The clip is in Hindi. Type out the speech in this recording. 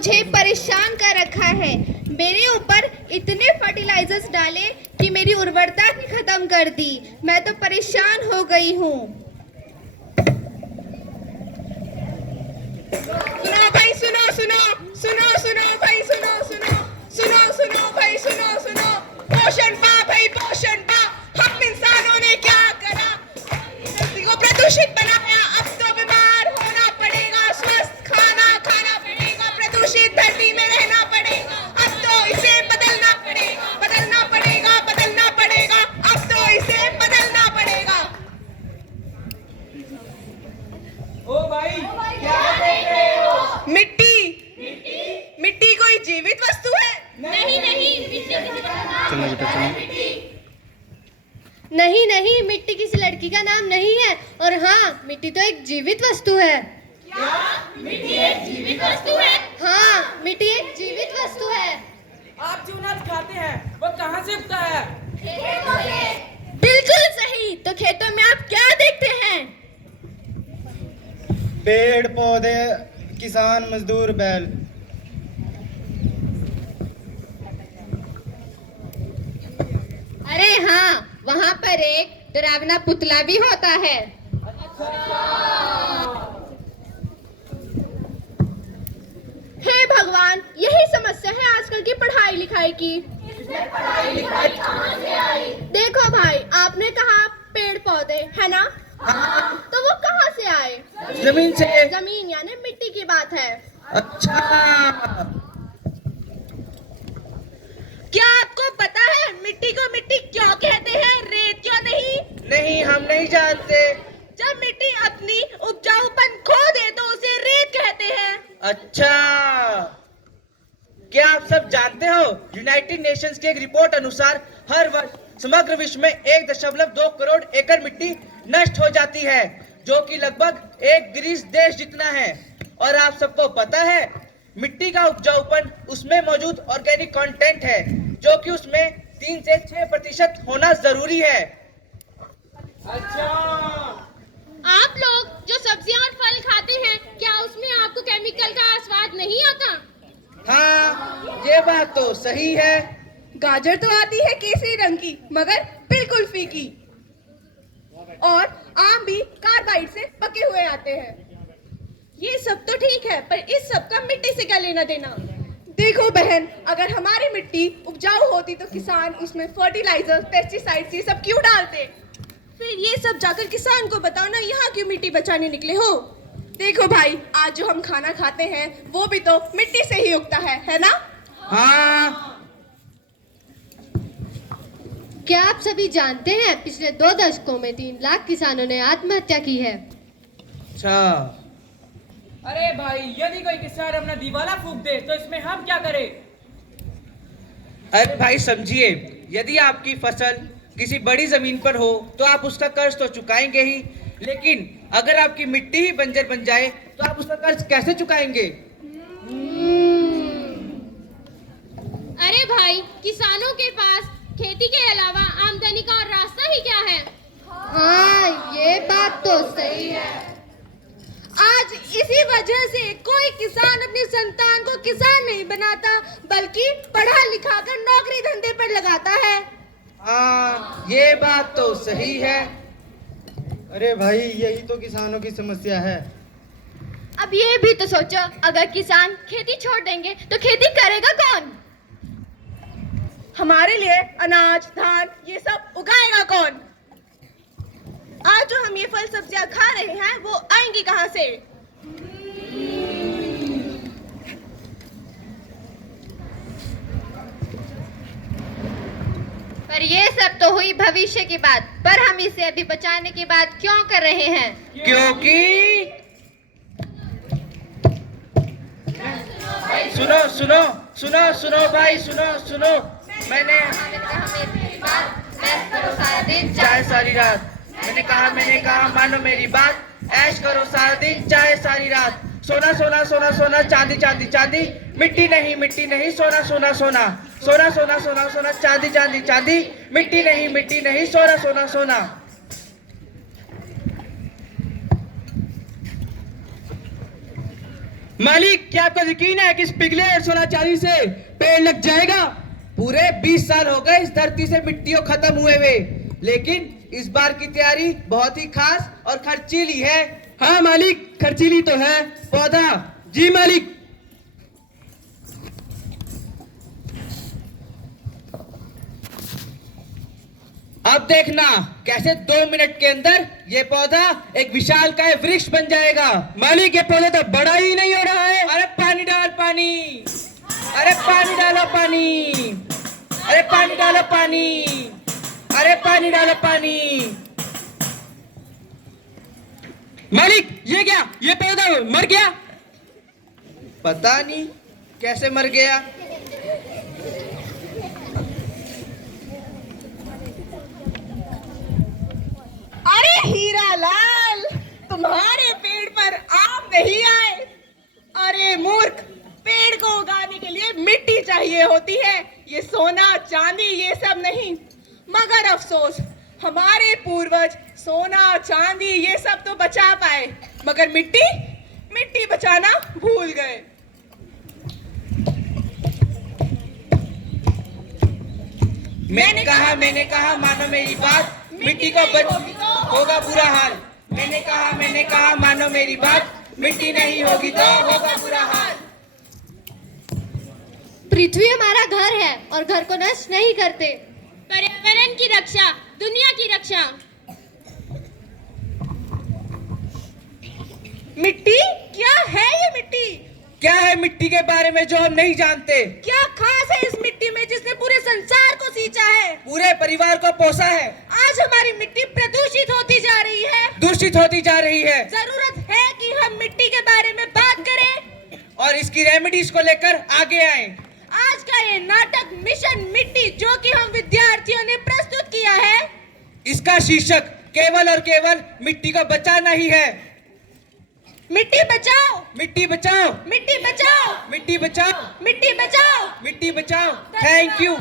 मुझे परेशान कर रखा है। मेरे ऊपर इतने फर्टिलाइजर्स डाले कि मेरी उर्वरता ही खत्म कर दी। मैं तो परेशान हो गई हूँ। सुनो भाई, सुनो सुनो सुनो सुनो भाई, सुनो सुनो सुनो सुनो भाई, सुनो सुनो। पोषण पा भाई, पोषण पा। हम इंसानों ने क्या करा, धरती को प्रदूषित बनाया। अब तो बीमार होना पड़ेगा, स्वस्थ खाना खाना पड़ेगा, प्रदूषित धरती में रहना पड़ेगा। अब तो इसे बदलना पड़ेगा, बदलना पड़ेगा, बदलना पड़ेगा। अब तो इसे बदलना पड़ेगा। ओ भाई, क्या देख रहे हो? मिट्टी मिट्टी कोई जीवित वस्तु है? नहीं नहीं, मिट्टी चलो बेटा चलो। नहीं नहीं, मिट्टी किसी लड़की का नाम नहीं है। और हाँ, मिट्टी तो एक जीवित वस्तु है। क्या मिट्टी एक जीवित वस्तु है? हाँ, मिट्टी एक जीवित वस्तु है। आप जो अनाज खाते हैं वो कहाँ से उगता है? बिल्कुल सही। तो खेतों में आप क्या देखते हैं? पेड़ पौधे, किसान, मजदूर, बैल। अरे हाँ, वहाँ पर एक डरावना पुतला भी होता है। हे भगवान, यही समस्या है आजकल की पढ़ाई लिखाई की। देखो भाई, आपने कहा पेड़ पौधे, है ना? तो वो कहाँ से आए? जमीन से। जमीन यानी मिट्टी की बात है। अच्छा, क्या आपको पता है मिट्टी को मिट्टी क्यों कहते हैं, रेत क्यों नहीं? नहीं, हम नहीं जानते। जब मिट्टी अपनी उपजाऊपन खो दे तो उसे रेत कहते हैं। अच्छा, क्या आप सब जानते हो, यूनाइटेड नेशंस की एक रिपोर्ट अनुसार हर वर्ष समग्र विश्व में 1.2 करोड़ एकड़ मिट्टी नष्ट हो जाती है, जो कि लगभग एक ग्रीस देश जितना है। और आप सबको पता है, मिट्टी का उपजाऊपन उसमें मौजूद ऑर्गेनिक कंटेंट है, जो कि उसमें 3 से 6% होना जरूरी है। अच्छा, आप लोग जो सब्जियां और फल खाते हैं, क्या उसमें आपको केमिकल का स्वाद नहीं आता? हाँ, ये बात तो सही है। गाजर तो आती है केसरी रंग की, मगर बिल्कुल फीकी। और आम भी कार्बाइड से पके हुए आते हैं। ये सब तो ठीक है, पर इस सब का मिट्टी से क्या लेना देना? देखो बहन, अगर हमारी मिट्टी उपजाऊ होती तो किसान उसमें फर्टिलाइजर, पेस्टिसाइड्स ये सब क्यों डालते? फिर ये सब जाकर किसान को बताओ ना, यहाँ क्यों मिट्टी बचाने निकले हो? देखो भाई, आज जो हम खाना खाते हैं वो भी तो मिट्टी से ही उगता है ना? हाँ, क्या आप सभी जानते हैं, पिछले 2 दशकों में 3 लाख किसानों ने आत्महत्या की है। अच्छा। अरे भाई, यदि कोई किसान अपना दिवाला फूंक दे तो इसमें हम क्या करें? अरे भाई समझिए, यदि आपकी फसल किसी बड़ी जमीन पर हो तो आप उसका कर्ज तो चुकाएंगे ही, लेकिन अगर आपकी मिट्टी ही बंजर बन जाए तो आप उसका कर्ज कैसे चुकाएंगे? अरे भाई, किसानों के पास खेती के अलावा आमदनी का और रास्ता ही क्या है? हाँ, ये बात तो सही है। आज इसी वजह से कोई किसान अपनी संतान को किसान नहीं बनाता, बल्कि पढ़ा लिखा कर नौकरी धंधे पर लगाता है। हाँ, ये बात तो सही है। अरे भाई, यही तो किसानों की समस्या है। अब ये भी तो सोचो, अगर किसान खेती छोड़ देंगे तो खेती करेगा कौन? हमारे लिए अनाज, धान ये सब उगाएगा कौन? आज जो हम ये फल सब्जियां खा रहे हैं वो आएंगी कहाँ से? पर ये सब तो हुई भविष्य की बात, पर हम इसे अभी बचाने की बात क्यों कर रहे हैं? क्योंकि सुनो सुनो सुनो सुनो भाई, सुनो सुनो, मैंने चाहे सारी रात, मैंने कहा मानो मेरी बात, ऐश करो सारा दिन चाहे सारी रात, सोना सोना सोना सोना, चांदी चांदी चांदी, मिट्टी नहीं सोना सोना सोना, सोना सोना सोना सोना, चांदी चांदी चांदी, मिट्टी नहीं सोना सोना सोना। मालिक, क्या आपको यकीन है कि इस पिघले और सोना चांदी से पेड़ लग जाएगा? पूरे 20 साल हो गए इस धरती से मिट्टियों खत्म हुए हुए, लेकिन इस बार की तैयारी बहुत ही खास और खर्चीली है। हाँ मालिक, खर्चीली तो है। पौधा? जी मालिक। अब देखना कैसे 2 मिनट के अंदर ये पौधा एक विशालकाय वृक्ष बन जाएगा। मालिक, ये पौधा तो बड़ा ही नहीं हो रहा है। अरे पानी डाल, पानी। अरे पानी डालो, पानी। अरे पानी डालो, पानी। अरे पानी डालो, पानी। मालिक, ये क्या? ये पौधा मर गया? पता नहीं कैसे मर गया। अरे हीरा लाल, तुम्हारे पेड़ पर आम नहीं आए। अरे मूर्ख, पेड़ को उगाने के लिए मिट्टी चाहिए होती है, ये सोना चांदी ये सब नहीं। मगर अफसोस, हमारे पूर्वज सोना चांदी ये सब तो बचा पाए, मगर मिट्टी मिट्टी बचाना भूल गए। मैंने कहा मानो मेरी बात, मिट्टी को होगा बुरा हाल। मैंने कहा मानो मेरी बात, मिट्टी नहीं होगी तो होगा बुरा हाल। पृथ्वी हमारा घर है और घर को नष्ट नहीं करते। पर्यावरण की रक्षा, दुनिया की रक्षा। मिट्टी क्या है? ये मिट्टी क्या है मिट्टी के बारे में जो हम नहीं जानते? क्या खास है इस मिट्टी में जिसने पूरे संसार को सींचा है, पूरे परिवार को पोसा है? आज हमारी मिट्टी प्रदूषित होती जा रही है, दूषित होती जा रही है। जरूरत है कि हम मिट्टी के बारे में बात करें और इसकी रेमेडीज को लेकर आगे आए। आज का ये नाटक मिशन मिट्टी, जो कि हम विद्यार्थियों ने प्रस्तुत किया है, इसका शीर्षक केवल और केवल मिट्टी को बचाना ही है। मिट्टी बचाओ, मिट्टी बचाओ, मिट्टी बचाओ, मिट्टी बचाओ, मिट्टी बचाओ, मिट्टी बचाओ। Thank you.